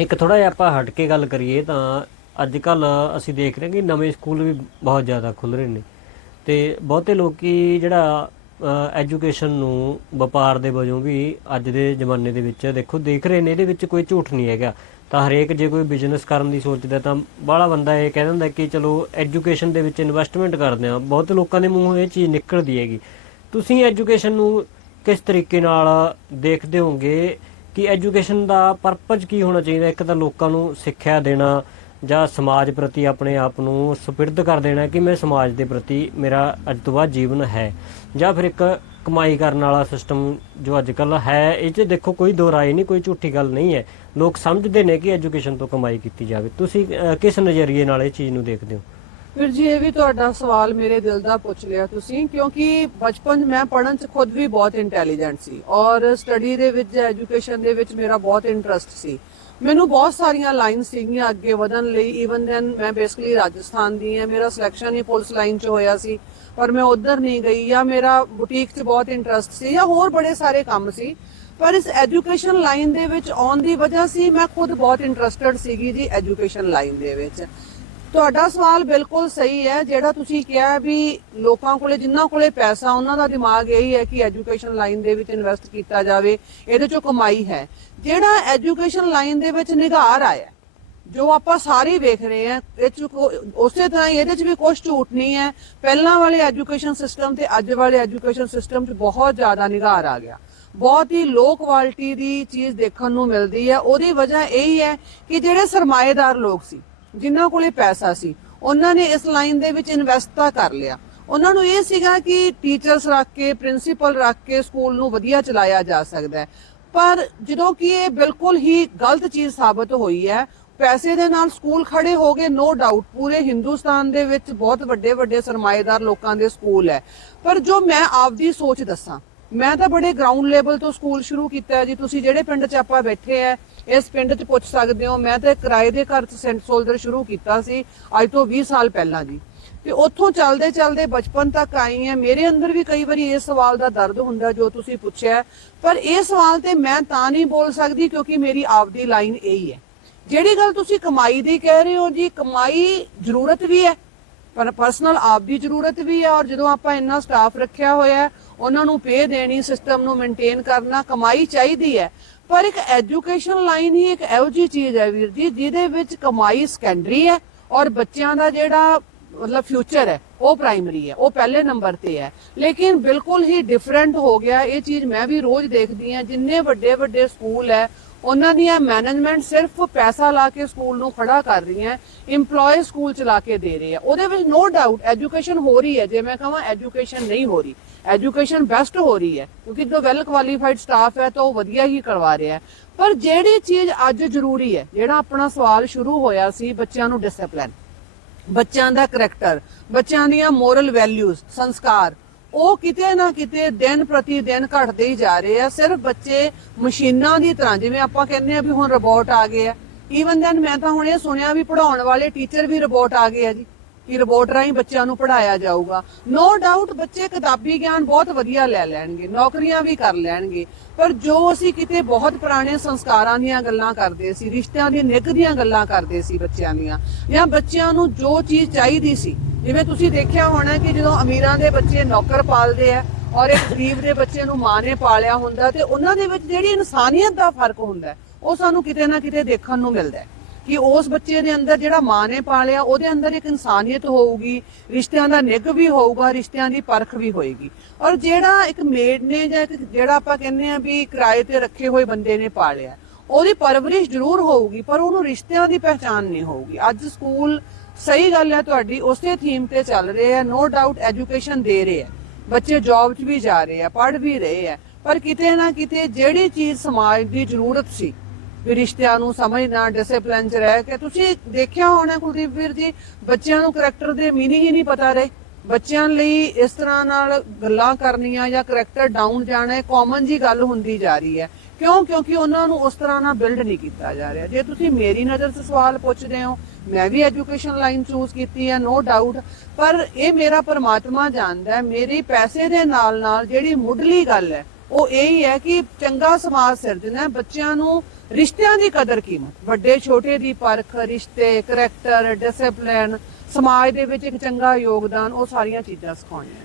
ਇੱਕ ਥੋੜਾ ਜਿਹਾ ਆਪਾਂ ਹਟ ਕੇ ਗੱਲ ਕਰੀਏ ਤਾਂ ਅੱਜ ਕੱਲ ਅਸੀਂ ਦੇਖ ਰਹੇ ਹਾਂ ਕਿ ਨਵੇਂ ਸਕੂਲ ਵੀ ਬਹੁਤ ਜ਼ਿਆਦਾ ਖੁੱਲ ਰਹੇ ਨੇ ਤੇ ਬਹੁਤੇ ਲੋਕੀ ਜਿਹੜਾ ਐਜੂਕੇਸ਼ਨ ਨੂੰ ਵਪਾਰ ਦੇ ਵਜੋਂ ਵੀ ਅੱਜ ਦੇ ਜ਼ਮਾਨੇ ਦੇ ਵਿੱਚ ਦੇਖੋ ਦੇਖ ਰਹੇ ਨੇ, ਇਹਦੇ ਵਿੱਚ ਕੋਈ ਝੂਠ ਨਹੀਂ ਹੈਗਾ। ਤਾਂ ਹਰੇਕ ਜੇ ਕੋਈ ਬਿਜ਼ਨਸ ਕਰਨ ਦੀ ਸੋਚਦਾ ਤਾਂ ਬਾਹਲਾ ਬੰਦਾ ਇਹ ਕਹਿ ਦਿੰਦਾ ਕਿ ਚਲੋ ਐਜੂਕੇਸ਼ਨ ਦੇ ਵਿੱਚ ਇਨਵੈਸਟਮੈਂਟ ਕਰਦੇ ਆ ਬਹੁਤ ਲੋਕਾਂ ਦੇ ਮੂੰਹੋਂ ਇਹ ਚੀਜ਼ ਨਿਕਲਦੀ ਹੈਗੀ। ਤੁਸੀਂ ਐਜੂਕੇਸ਼ਨ ਨੂੰ ਕਿਸ ਤਰੀਕੇ ਨਾਲ ਦੇਖਦੇ ਹੋਗੇ ਕਿ ਐਜੂਕੇਸ਼ਨ ਦਾ ਪਰਪਸ ਕੀ ਹੋਣਾ ਚਾਹੀਦਾ? ਇੱਕ ਤਾਂ ਲੋਕਾਂ ਨੂੰ ਸਿੱਖਿਆ ਦੇਣਾ ਜਾਂ ਸਮਾਜ ਪ੍ਰਤੀ ਆਪਣੇ ਆਪ ਨੂੰ ਸੁਪਿਰਦ ਕਰ ਦੇਣਾ ਕਿ ਮੈਂ ਸਮਾਜ ਦੇ ਪ੍ਰਤੀ ਮੇਰਾ ਅੱਜ ਤੋਂ ਬਾਅਦ ਜੀਵਨ ਹੈ। ਜਾਂ ਫਿਰ ਇੱਕ ਕਮਾਈ ਕਰਨ ਵਾਲਾ ਸਿਸਟਮ ਜੋ ਅੱਜ ਕੱਲ ਹੈ, ਇਹ 'ਚ ਦੇਖੋ ਕੋਈ ਦੋ ਰਾਏ ਨਹੀਂ, ਕੋਈ ਝੂਠੀ ਗੱਲ ਨਹੀਂ ਹੈ। ਲੋਕ ਸਮਝਦੇ ਨੇ ਕਿ ਐਜੂਕੇਸ਼ਨ ਤੋਂ ਕਮਾਈ ਕੀਤੀ ਜਾਵੇ। ਤੁਸੀਂ ਕਿਸ ਨਜ਼ਰੀਏ ਨਾਲ ਇਹ ਚੀਜ਼ ਨੂੰ ਦੇਖਦੇ ਹੋ? ਫਿਰ ਜੀ ਇਹ ਵੀ ਤੁਹਾਡਾ ਸਵਾਲ ਮੇਰੇ ਦਿਲ ਦਾ ਪੁੱਛ ਲਿਆ ਤੁਸੀਂ, ਕਿਉਂਕਿ ਬਚਪਨ 'ਚ ਮੈਂ ਪੜ੍ਹਨ ਚ ਖੁਦ ਵੀ ਬਹੁਤ ਇੰਟੈਲੀਜੈਂਟ ਸੀ ਔਰ ਸਟੱਡੀ ਦੇ ਵਿੱਚ ਐਜੂਕੇਸ਼ਨ ਦੇ ਵਿੱਚ ਮੇਰਾ ਬਹੁਤ ਇੰਟਰਸਟ ਸੀ। ਮੈਨੂੰ ਬਹੁਤ ਸਾਰੀਆਂ ਲਾਈਨ ਸੀਗੀਆਂ ਅੱਗੇ ਵਧਣ ਲਈ ਇਵਨ ਦੈਨ ਮੈਂ ਬੇਸਿਕਲੀ ਰਾਜਸਥਾਨ ਦੀ ਹਾਂ, ਮੇਰਾ ਸਿਲੈਕਸ਼ਨ ਹੀ ਪੁਲਿਸ ਲਾਈਨ 'ਚ ਹੋਇਆ ਸੀ, ਪਰ ਮੈਂ ਉਧਰ ਨਹੀਂ ਗਈ ਜਾਂ ਮੇਰਾ ਬੁਟੀਕ 'ਚ ਬਹੁਤ ਇੰਟਰਸਟ ਸੀ ਜਾਂ ਹੋਰ ਬੜੇ ਸਾਰੇ ਕੰਮ ਸੀ, ਪਰ ਇਸ ਐਜੂਕੇਸ਼ਨ ਲਾਈਨ ਦੇ ਵਿੱਚ ਆਉਣ ਦੀ ਵਜ੍ਹਾ ਸੀ ਮੈਂ ਖੁਦ ਬਹੁਤ ਇੰਟਰਸਟਿਡ ਸੀਗੀ ਜੀ ਐਜੂਕੇਸ਼ਨ ਲਾਈਨ ਦੇ ਵਿੱਚ। ਤੁਹਾਡਾ ਸਵਾਲ ਬਿਲਕੁਲ ਸਹੀ ਹੈ, ਜਿਹੜਾ ਤੁਸੀਂ ਕਿਹਾ ਵੀ ਲੋਕਾਂ ਕੋਲੇ ਜਿੰਨਾ ਕੋਲੇ ਪੈਸਾ, ਉਹਨਾਂ ਦਾ ਦਿਮਾਗ ਇਹੀ ਹੈ ਕਿ ਐਜੂਕੇਸ਼ਨ ਲਾਈਨ ਦੇ ਵਿੱਚ ਇਨਵੈਸਟ ਕੀਤਾ ਜਾਵੇ, ਇਹਦੇ ਚੋਂ ਕਮਾਈ ਹੈ। ਜਿਹੜਾ ਐਜੂਕੇਸ਼ਨ ਲਾਈਨ ਦੇ ਵਿੱਚ ਨਿਗਾਰ ਆਇਆ, ਜੋ ਆਪਾਂ ਸਾਰੇ ਵੇਖ ਰਹੇ ਹਾਂ, ਇਹ ਚ ਉਸੇ ਤਰ੍ਹਾਂ ਹੀ ਇਹਦੇ ਚ ਵੀ ਕੁਝ ਝੂਠ ਨਹੀਂ ਹੈ। ਪਹਿਲਾਂ ਵਾਲੇ ਐਜੂਕੇਸ਼ਨ ਸਿਸਟਮ ਤੇ ਅੱਜ ਵਾਲੇ ਐਜੂਕੇਸ਼ਨ ਸਿਸਟਮ 'ਚ ਬਹੁਤ ਜ਼ਿਆਦਾ ਨਿਗਾਰ ਆ ਗਿਆ। ਬਹੁਤ ਹੀ ਲੋ ਕੁਆਲਿਟੀ ਦੀ ਚੀਜ਼ ਦੇਖਣ ਨੂੰ ਮਿਲਦੀ ਹੈ। ਉਹਦੀ ਵਜ੍ਹਾ ਇਹੀ ਹੈ ਕਿ ਜਿਹੜੇ ਸਰਮਾਏਦਾਰ ਲੋਕ ਸੀ ਜਿਨ੍ਹਾਂ ਕੋਲੇ ਪੈਸਾ ਸੀ, ਉਹਨਾਂ ਨੇ ਇਸ ਲਾਈਨ ਦੇ ਵਿੱਚ ਇਨਵੈਸਟ ਤਾਂ ਕਰ ਲਿਆ। ਉਹਨਾਂ ਨੂੰ ਇਹ ਸੀਗਾ ਕਿ ਟੀਚਰਸ ਰੱਖ ਕੇ ਪ੍ਰਿੰਸੀਪਲ ਰੱਖ ਕੇ ਸਕੂਲ ਨੂੰ ਵਧੀਆ ਚਲਾਇਆ ਜਾ ਸਕਦਾ ਹੈ। ਪਰ ਜਦੋਂ ਕਿ ਇਹ ਬਿਲਕੁਲ ਹੀ ਗਲਤ ਚੀਜ਼ ਸਾਬਤ ਹੋਈ ਹੈ, ਪੈਸੇ ਦੇ ਨਾਲ ਸਕੂਲ ਖੜੇ ਹੋ ਗਏ ਨੋ ਡਾਊਟ ਪੂਰੇ ਹਿੰਦੁਸਤਾਨ ਦੇ ਵਿੱਚ ਬਹੁਤ ਵੱਡੇ ਵੱਡੇ ਸਰਮਾਏਦਾਰ ਲੋਕਾਂ ਦੇ ਸਕੂਲ ਹੈ। ਪਰ ਜੋ ਮੈਂ ਆਪਦੀ ਸੋਚ ਦੱਸਾਂ, ਮੈਂ ਤਾਂ ਬੜੇ ਗਰਾਊਂਡ ਲੈਵਲ ਤੋਂ ਸਕੂਲ ਸ਼ੁਰੂ ਕੀਤਾ ਜੀ, ਤੁਸੀਂ ਜਿਹੜੇ ਪਿੰਡ 'ਚ ਆਪਾਂ ਬੈਠੇ ਆ ਇਸ ਪਿੰਡ 'ਚ ਪੁੱਛ ਸਕਦੇ ਹੋ, ਮੈਂ ਤਾਂ ਕਿਰਾਏ ਦੇ ਘਰ 'ਚ ਸੈਂਟ ਸੋਲਦਰ ਸ਼ੁਰੂ ਕੀਤਾ ਸੀ, ਅੱਜ ਤੋਂ 20 ਸਾਲ ਪਹਿਲਾਂ ਜੀ। ਤੇ ਉੱਥੋਂ ਚੱਲਦੇ ਚੱਲਦੇ ਬਚਪਨ ਤੱਕ ਆਈ ਆ ਮੇਰੇ ਅੰਦਰ ਵੀ ਕਈ ਵਾਰੀ ਇਸ ਸਵਾਲ ਦਾ ਦਰਦ ਹੁੰਦਾ ਜੋ ਤੁਸੀਂ ਪੁੱਛਿਆ। ਪਰ ਇਹ ਸਵਾਲ ਤੇ ਮੈਂ ਤਾਂ ਨਹੀਂ ਬੋਲ ਸਕਦੀ ਕਿਉਂਕਿ ਮੇਰੀ ਆਪਦੀ ਲਾਈਨ ਇਹੀ ਹੈ। ਜਿਹੜੀ ਗੱਲ ਤੁਸੀਂ ਕਮਾਈ ਦੀ ਕਹਿ ਰਹੇ ਹੋ ਜੀ, ਕਮਾਈ ਜ਼ਰੂਰਤ ਵੀ ਹੈ, ਪਰ ਪਰਸਨਲ ਆਪ ਦੀ ਜ਼ਰੂਰਤ ਵੀ ਹੈ ਔਰ ਜਦੋਂ ਆਪਾਂ ਇੰਨਾ ਸਟਾਫ ਰੱਖਿਆ ਹੋਇਆ ਉਹਨਾਂ ਨੂੰ ਪੇ ਦੇਣੀ ਸਿਸਟਮ ਨੂੰ ਮੇਨਟੇਨ ਕਰਨਾ, ਕਮਾਈ ਚਾਹੀਦੀ ਹੈ। ਪਰ ਇੱਕ ਐਜੂਕੇਸ਼ਨ ਲਾਈਨ ਹੀ ਇੱਕ ਇਹੋ ਜਿਹੀ ਚੀਜ਼ ਹੈ ਵੀਰ ਜੀ, ਜਿਹਦੇ ਵਿੱਚ ਕਮਾਈ ਸੈਕੰਡਰੀ ਹੈ ਔਰ ਬੱਚਿਆਂ ਦਾ ਜਿਹੜਾ ਮਤਲਬ ਫਿਊਚਰ ਹੈ, ਉਹ ਪ੍ਰਾਇਮਰੀ ਹੈ, ਉਹ ਪਹਿਲੇ ਨੰਬਰ ਤੇ ਹੈ। ਲੇਕਿਨ ਬਿਲਕੁਲ ਹੀ ਡਿਫਰੈਂਟ ਹੋ ਗਿਆ ਇਹ ਚੀਜ਼ ਮੈਂ ਵੀ ਰੋਜ਼ ਦੇਖਦੀ ਹਾਂ, ਜਿੰਨੇ ਵੱਡੇ ਵੱਡੇ ਸਕੂਲ ਹੈ, ਉਹਨਾਂ ਦੀਆਂ ਮੈਨੇਜਮੈਂਟ ਸਿਰਫ ਪੈਸਾ ਲਾ ਕੇ ਸਕੂਲ ਨੂੰ ਖੜਾ ਕਰ ਰਹੀਆਂ EMPLOYE ਸਕੂਲ ਚਲਾ ਕੇ ਦੇ ਰਹੇ ਹੈ ਉਹਦੇ ਵਿੱਚ ਨੋ ਡਾਊਟ ਐਜੂਕੇਸ਼ਨ ਹੋ ਰਹੀ ਹੈ, ਜੇ ਮੈਂ ਕਹਾਂ ਐਜੂਕੇਸ਼ਨ ਨਹੀਂ ਹੋ ਰਹੀ। ਐਜੂਕੇਸ਼ਨ ਬੈਸਟ ਹੋ ਰਹੀ ਹੈ, ਕਿਉਂਕਿ ਜੋ ਵੈਲ ਕੁਆਲੀਫਾਈਡ ਸਟਾਫ ਹੈ ਤਾਂ ਉਹ ਵਧੀਆ ਹੀ ਕਰਵਾ ਰਿਹਾ ਹੈ। ਪਰ ਜਿਹੜੀ ਚੀਜ਼ ਅੱਜ ਜ਼ਰੂਰੀ ਹੈ, ਜਿਹੜਾ ਆਪਣਾ ਸਵਾਲ ਸ਼ੁਰੂ ਹੋਇਆ ਸੀ ਬੱਚਿਆਂ ਨੂੰ ਡਿਸਪਲਿਨ ਬੱਚਿਆਂ ਦਾ ਕਰੈਕਟਰ ਬੱਚਿਆਂ ਦੀਆਂ ਮੋਰਲ ਵੈਲਿਊਜ਼ ਸੰਸਕਾਰ, ਉਹ ਕਿਤੇ ਨਾ ਕਿਤੇ ਦਿਨ ਪ੍ਰਤੀ ਦਿਨ ਘਟਦੇ ਹੀ ਜਾ ਰਹੇ ਆ। ਸਿਰਫ ਬੱਚੇ ਮਸ਼ੀਨਾਂ ਦੀ ਤਰ੍ਹਾਂ, ਜਿਵੇਂ ਆਪਾਂ ਕਹਿੰਦੇ ਆ ਵੀ ਹੁਣ ਰੋਬੋਟ ਆ ਗਏ ਆ। ਈਵਨ ਦੈਨ ਮੈਂ ਤਾਂ ਹੁਣ ਇਹ ਸੁਣਿਆ ਵੀ ਪੜਾਉਣ ਵਾਲੇ ਟੀਚਰ ਵੀ ਰੋਬੋਟ ਆ ਗਏ ਆ ਜੀ। ਕਿ ਰੋਬੋਟ ਰਾਹੀਂ ਬੱਚਿਆਂ ਨੂੰ ਪੜਾਇਆ ਜਾਊਗਾ। ਨੋ ਡਾਊਟ ਬੱਚੇ ਕਿਤਾਬੀ ਗਿਆਨ ਬਹੁਤ ਵਧੀਆ ਲੈ ਲੈਣਗੇ, ਨੌਕਰੀਆਂ ਵੀ ਕਰ ਲੈਣਗੇ। ਪਰ ਜੋ ਅਸੀਂ ਕਿਤੇ ਬਹੁਤ ਪੁਰਾਣੇ ਸੰਸਕਾਰਾਂ ਦੀਆਂ ਗੱਲਾਂ ਕਰਦੇ ਸੀ, ਰਿਸ਼ਤਿਆਂ ਦੀ ਨਿੱਘ ਦੀਆਂ ਗੱਲਾਂ ਕਰਦੇ ਸੀ ਬੱਚਿਆਂ ਦੀਆਂ, ਜਾਂ ਬੱਚਿਆਂ ਨੂੰ ਜੋ ਚੀਜ਼ ਚਾਹੀਦੀ ਸੀ, ਜਿਵੇਂ ਤੁਸੀਂ ਦੇਖਿਆ ਹੋਣਾ ਕਿ ਜਦੋਂ ਅਮੀਰਾਂ ਦੇ ਬੱਚੇ ਨੌਕਰ ਪਾਲਦੇ ਆ ਔਰ ਇੱਕ ਗਰੀਬ ਦੇ ਬੱਚੇ ਨੂੰ ਮਾਂ ਨੇ ਪਾਲਿਆ ਹੁੰਦਾ, ਤੇ ਉਹਨਾਂ ਦੇ ਵਿੱਚ ਜਿਹੜੀ ਇਨਸਾਨੀਅਤ ਦਾ ਫ਼ਰਕ ਹੁੰਦਾ, ਉਹ ਸਾਨੂੰ ਕਿਤੇ ਨਾ ਕਿਤੇ ਦੇਖਣ ਨੂੰ ਮਿਲਦਾ ਹੈ। ਕਿ ਉਸ ਬੱਚੇ ਦੇ ਅੰਦਰ ਜਿਹੜਾ ਮਾਂ ਨੇ ਪਾਲਿਆ, ਉਹਦੇ ਅੰਦਰ ਇੱਕ ਇਨਸਾਨੀਅਤ ਹੋਊਗੀ, ਰਿਸ਼ਤਿਆਂ ਦਾ ਨਿੱਘ ਵੀ ਹੋਊਗਾ, ਰਿਸ਼ਤਿਆਂ ਦੀ ਪਰਖ ਵੀ ਹੋਏਗੀ। ਔਰ ਜਿਹੜਾ ਇੱਕ ਮੇਡ ਨੇ ਜਾਂ ਜਿਹੜਾ ਆਪਾਂ ਕਹਿੰਦੇ ਆ ਵੀ ਕਿਰਾਏ ਤੇ ਰੱਖੇ ਹੋਏ ਬੰਦੇ ਨੇ ਪਾਲਿਆ, ਉਹਦੀ ਪਰਵਰਿਸ਼ ਜ਼ਰੂਰ ਹੋਊਗੀ, ਪਰ ਉਹਨੂੰ ਰਿਸ਼ਤਿਆਂ ਦੀ ਪਹਿਚਾਨ ਨਹੀਂ ਹੋਊਗੀ। ਅੱਜ ਸਕੂਲ ਸਹੀ ਗੱਲ ਹੈ ਤੁਹਾਡੀ, ਉਸੇ ਥੀਮ ਤੇ ਚੱਲ ਰਹੇ ਆ ਨੋ ਡਾਊਟ ਐਜੂਕੇਸ਼ਨ ਦੇ ਰਹੇ ਆ ਬੱਚੇ ਜੌਬ 'ਚ ਵੀ ਜਾ ਰਹੇ ਆ ਪੜ੍ਹ ਵੀ ਰਹੇ ਆ ਪਰ ਕਿਤੇ ਨਾ ਕਿਤੇ ਜਿਹੜੀ ਚੀਜ਼ ਸਮਾਜ ਦੀ ਜ਼ਰੂਰਤ ਸੀ ਵੀ ਰਿਸ਼ਤਿਆਂ ਨੂੰ ਸਮਝਣਾ ਡਿਸਪਲਿਨ 'ਚ ਰਹਿ ਕੇ। ਤੁਸੀਂ ਦੇਖਿਆ ਹੋਣਾ ਕੁਲਦੀਪ ਵੀਰ ਜੀ, ਬੱਚਿਆਂ ਨੂੰ ਕਰੈਕਟਰ ਦੇ ਮੀਨਿੰਗ ਹੀ ਨਹੀਂ ਪਤਾ ਰਹੇ। ਬੱਚਿਆਂ ਲਈ ਇਸ ਤਰ੍ਹਾਂ ਨਾਲ ਗੱਲਾਂ ਕਰਨੀਆਂ ਜਾਂ ਕਰੈਕਟਰ ਡਾਊਨ ਜਾਣਾ ਕਾਮਨ ਜੀ ਗੱਲ ਹੁੰਦੀ ਜਾ ਰਹੀ ਹੈ। ਕਿਉਂ? ਕਿਉਂਕਿ ਉਹਨਾਂ ਨੂੰ ਉਸ ਤਰ੍ਹਾਂ ਨਾਲ ਬਿਲਡ ਨਹੀਂ ਕੀਤਾ ਜਾ ਰਿਹਾ। ਜੇ ਤੁਸੀਂ ਮੇਰੀ ਨਜ਼ਰ 'ਚ ਸਵਾਲ ਪੁੱਛਦੇ ਹੋ, ਮੈਂ ਵੀ ਐਜੂਕੇਸ਼ਨ ਲਾਈਨ ਚੂਜ਼ ਕੀਤੀ ਹੈ ਨੋ ਡਾਊਟ ਪਰ ਇਹ ਮੇਰਾ ਪਰਮਾਤਮਾ ਜਾਣਦਾ ਹੈ, ਮੇਰੀ ਪੈਸੇ ਦੇ ਨਾਲ ਨਾਲ ਜਿਹੜੀ ਮੁੱਢਲੀ ਗੱਲ ਹੈ ਉਹ ਇਹ ਹੀ ਹੈ ਕਿ ਚੰਗਾ ਸਮਾਜ ਸਿਰਜਣਾ ਬੱਚਿਆਂ ਨੂੰ ਰਿਸ਼ਤਿਆਂ ਦੀ ਕਦਰ ਕੀਮਤ। ਵੱਡੇ, ਛੋਟੇ ਦੀ ਪਰਖ, ਰਿਸ਼ਤੇ ਕਰੈਕਟਰ ਡਿਸਪਲਿਨ ਸਮਾਜ ਦੇ ਵਿੱਚ ਇੱਕ ਚੰਗਾ ਯੋਗਦਾਨ, ਉਹ ਸਾਰੀਆਂ ਚੀਜ਼ਾਂ ਸਿਖਾਉਣੀਆਂ।